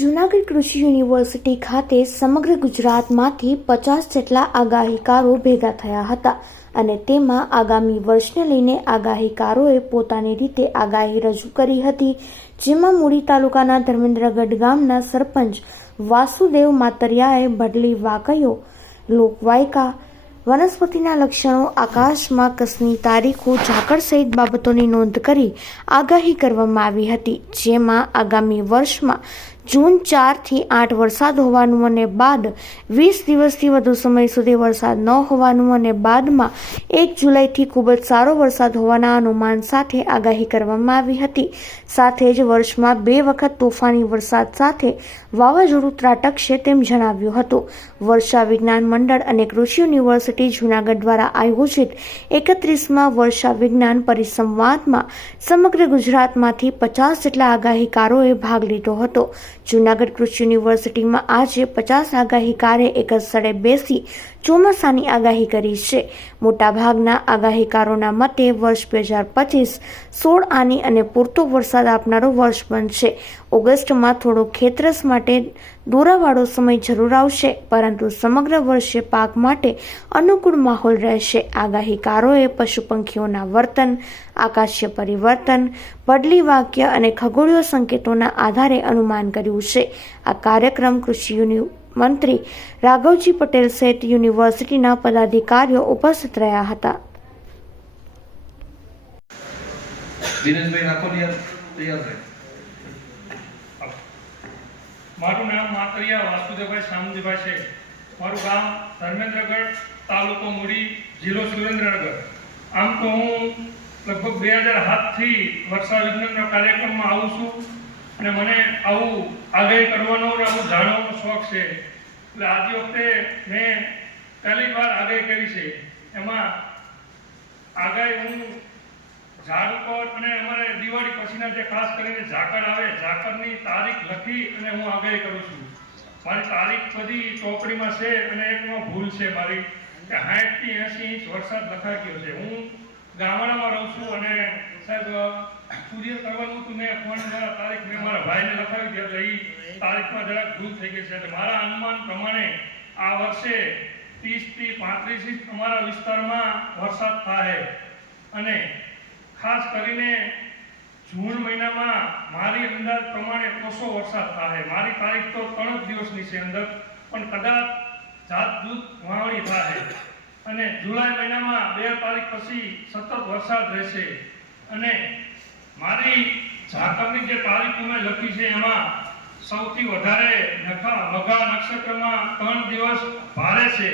જૂનાગઢ કૃષિ યુનિવર્સિટી ખાતે સમગ્ર ગુજરાતમાંથી 50 જેટલા આગાહીકારો ભેગા થયા હતા અને તેમાં આગામી વર્ષને લઈને આગાહીકારોએ પોતાની રીતે આગાહી રજૂ કરી હતી, જેમાં મૂળી તાલુકાના ધર્મેન્દ્રગઢ ગામના સરપંચ વાસુદેવ માતરિયાએ ભડલી વાકયો, લોકવાયકા, વનસ્પતિના લક્ષણો, આકાશમાં કસની તારીખો, ઝાકળ સહિત બાબતોની નોંધ કરી આગાહી કરવામાં આવી હતી, જેમાં આગામી વર્ષમાં જૂન 4 થી 8 વરસાદ હોવાનું અને બાદ 20 દિવસથી વધુ સમય સુધી વરસાદ ન હોવાનું અને બાદમાં 1 જુલાઈથી ખૂબ જ સારો વરસાદ હોવાના અનુમાન સાથે આગાહી કરવામાં આવી હતી। સાથે જ વર્ષમાં 2 વખત તોફાની વરસાદ સાથે વાવાઝોડું ત્રાટકશે તેમ જણાવ્યું હતું। વર્ષા વિજ્ઞાન મંડળ અને કૃષિ યુનિવર્સિટી જૂનાગઢ દ્વારા આયોજિત 31માં વર્ષા વિજ્ઞાન પરિસંવાદમાં સમગ્ર ગુજરાતમાંથી 50 જેટલા આગાહીકારોએ ભાગ લીધો હતો। જૂનાગઢ કૃષિ યુનિવર્સિટીમાં આજે 50 આગાહીકારે એક જ સ્થળે બેસી ચોમાસાની આગાહી કરી છે। મોટાભાગના આગાહીકારોના મતે વર્ષ 2025 16 આની અને પૂરતો વરસાદ આપનારો વર્ષ બનશે। ઓગસ્ટમાં થોડો ખેતરસ માટે દોરાવાળો સમય જરૂર આવશે, પરંતુ સમગ્ર વર્ષે પાક માટે અનુકૂળ માહોલ રહેશે। આગાહીકારોએ પશુ પંખીઓના વર્તન, આકાશીય પરિવર્તન, ભડલી વાક્ય અને ખગોળીય સંકેતોના આધારે અનુમાન કર્યું છે। આ કાર્યક્રમ કૃષિ મંત્રી રાઘવજી પટેલ સહિત યુનિવર્સિટીના પદાધિકારીઓ ઉપસ્થિત રહ્યા હતા। મારું નામ માતરિયા વાસુદેવભાઈ શામજીભાઈ છે। મારું ગામ ધર્મેન્દ્રગઢ, તાલુકો મૂળી, જિલ્લો સુરેન્દ્રનગર। આમ તો હું લગભગ 2007 થી વર્ષા વિજ્ઞાનના કાર્યક્રમમાં આવું છું અને મને આવું આગાહી કરવાનો અને આવું જાણવાનો શોખ છે। એટલે આજે વખતે મેં પહેલી વાર આગાહી કરી છે। એમાં આગાહી હું ઝાડ ઉપર અને અમારે દિવાળી પછીના જે ખાસ કરીને ઝાકળ આવે, ઝાકળની તારીખ લખી અને હું આગાહી કરું છું। મારી તારીખ બધી ચોપડીમાં છે અને એકમાં ભૂલ છે મારી કે 60 થી 80 ઇંચ વરસાદ લખાયો છે। હું ગામડામાં રહું છું અને સાહેબ સૂર્ય કરવાનું હતું, મેં ફોન તારીખ મેં મારા ભાઈને લખાવી હતી, એટલે એ તારીખમાં જરાક ભૂલ થઈ ગઈ છે। એટલે મારા અનુમાન પ્રમાણે આ વર્ષે 30 થી 35 ઇંચ અમારા વિસ્તારમાં વરસાદ થાય અને ખાસ કરીને જૂન મહિનામાં મારી અંદાજ પ્રમાણે ઓછો વરસાદ થાય। મારી તારીખ તો 3 દિવસની છે અંદર, પણ કદાચ જાતજૂત વાવણી થાય અને જુલાઈ મહિનામાં 2 તારીખ પછી સતત વરસાદ રહેશે। અને મારી ઝાકળની જે તારીખ મેં લખી છે એમાં સૌથી વધારે મઘા નક્ષત્રમાં 3 દિવસ ભારે છે